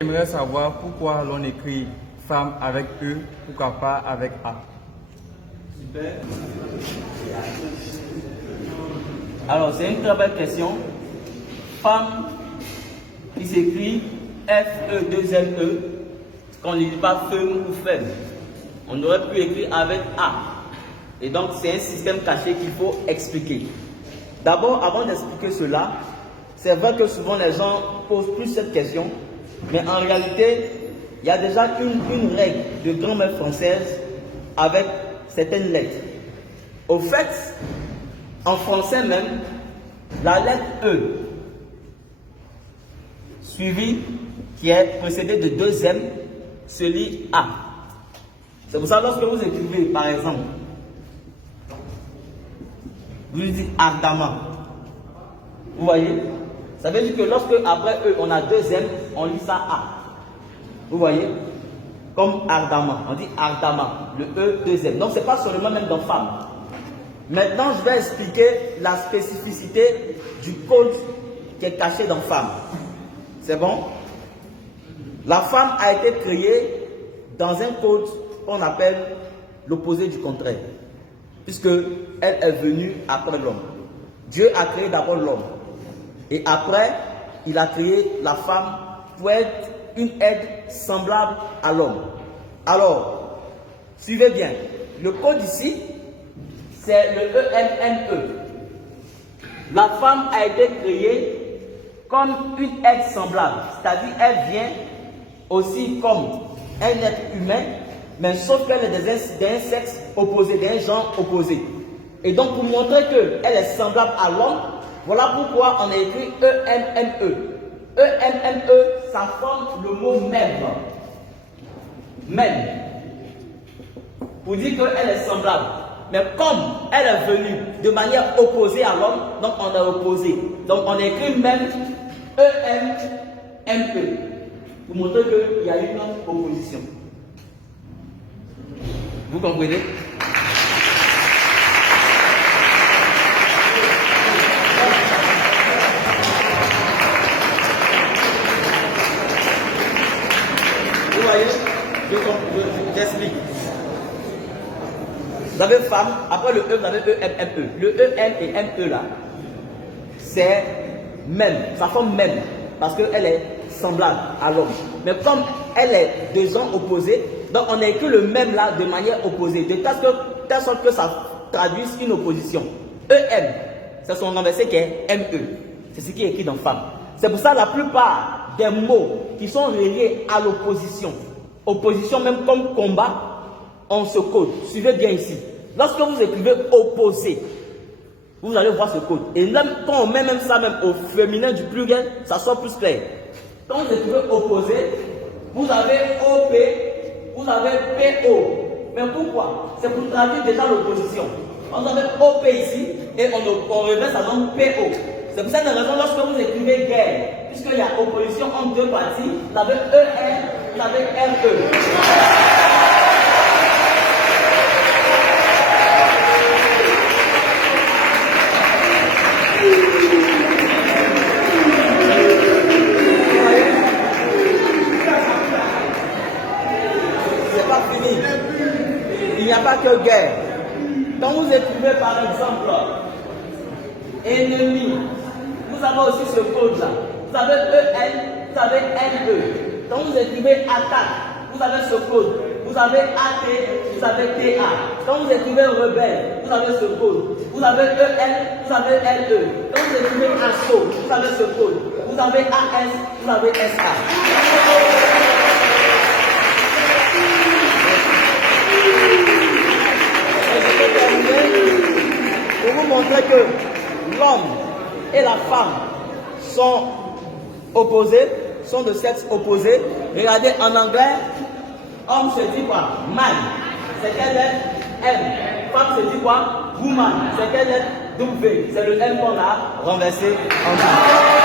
J'aimerais savoir pourquoi l'on écrit femme avec E, pourquoi pas avec A. Super. Alors, c'est une très belle question. Femme qui s'écrit F-E-2-L-E, qu'on ne dit pas femme ou femme. On aurait pu écrire avec A. Et donc, c'est un système caché qu'il faut expliquer. D'abord, avant d'expliquer cela, c'est vrai que souvent les gens posent plus cette question, mais en réalité, il y a déjà une règle de grammaire française avec certaines lettres. Au fait, en français même, la lettre E, suivie, qui est précédée de deux M, se lit A. C'est pour ça que lorsque vous écrivez, par exemple, vous dites ardemment. Vous voyez? Ça veut dire que lorsque après E, on a deux M, on lit ça A. Vous voyez? Comme ardemment. On dit ardemment. Le E, deux M. Donc, ce n'est pas seulement même dans femme. Maintenant, je vais expliquer la spécificité du code qui est caché dans femme. C'est bon? La femme a été créée dans un code qu'on appelle l'opposé du contraire. Puisque elle est venue après l'homme. Dieu a créé d'abord l'homme. Et après, il a créé la femme pour être une aide semblable à l'homme. Alors, suivez bien. Le code ici, c'est le E-M-N-E. La femme a été créée comme une aide semblable. C'est-à-dire, elle vient aussi comme un être humain, mais sauf qu'elle est d'un sexe opposé, d'un genre opposé. Et donc, pour montrer qu'elle est semblable à l'homme, voilà pourquoi on a écrit E-M-M-E. E-M-M-E, ça forme le mot même. Même. Pour dire qu'elle est semblable. Mais comme elle est venue de manière opposée à l'homme, donc on a opposé. Donc on a écrit même E-M-M-E. Pour montrer qu'il y a une opposition. Vous comprenez? Vous voyez? J'explique. Vous avez femme, après le E, vous avez E-M-M-E. Le E-M et M-E là, c'est même, ça forme même, parce qu'elle est semblable à l'homme. Mais comme elle est de genre opposés, donc on a écrit le même là de manière opposée, de telle sorte que ça traduise une opposition. E-M, c'est son renversé qui est M-E. C'est ce qui est écrit dans femme. C'est pour ça que la plupart des mots qui sont reliés à l'opposition, opposition même comme combat, on se code. Suivez bien ici. Lorsque vous écrivez opposé, vous allez voir ce code. Et même quand on met même ça même au féminin du pluriel, ça sort plus clair. Quand vous écrivez opposé, vous avez OP, vous avez PO. Mais pourquoi? C'est pour traduire déjà l'opposition. On avez OP ici et on remet ça dans PO. C'est pour cette raison, lorsque vous écrivez guerre, puisqu'il y a opposition entre deux parties, vous avez ER, vous avez RE. C'est pas fini. Il n'y a pas que guerre. Quand vous écrivez par exemple ennemi, vous avez aussi ce code là. Vous avez EN, vous avez NE. Quand vous écrivez attaque, vous avez ce code. Vous avez AT, vous avez TA. Quand vous écrivez rebelle, vous avez ce code. Vous avez EN, vous avez LE. Quand vous écrivez assaut, vous avez ce code. Vous avez AS, vous avez SA. Pour vous montrer que l'homme et la femme sont opposés, sont de sexe opposé. Regardez en anglais, homme se dit quoi? Man. C'est quelle lettre? M. Femme se dit quoi? Woman. C'est quelle lettre? W. C'est le M qu'on a renversé en bas.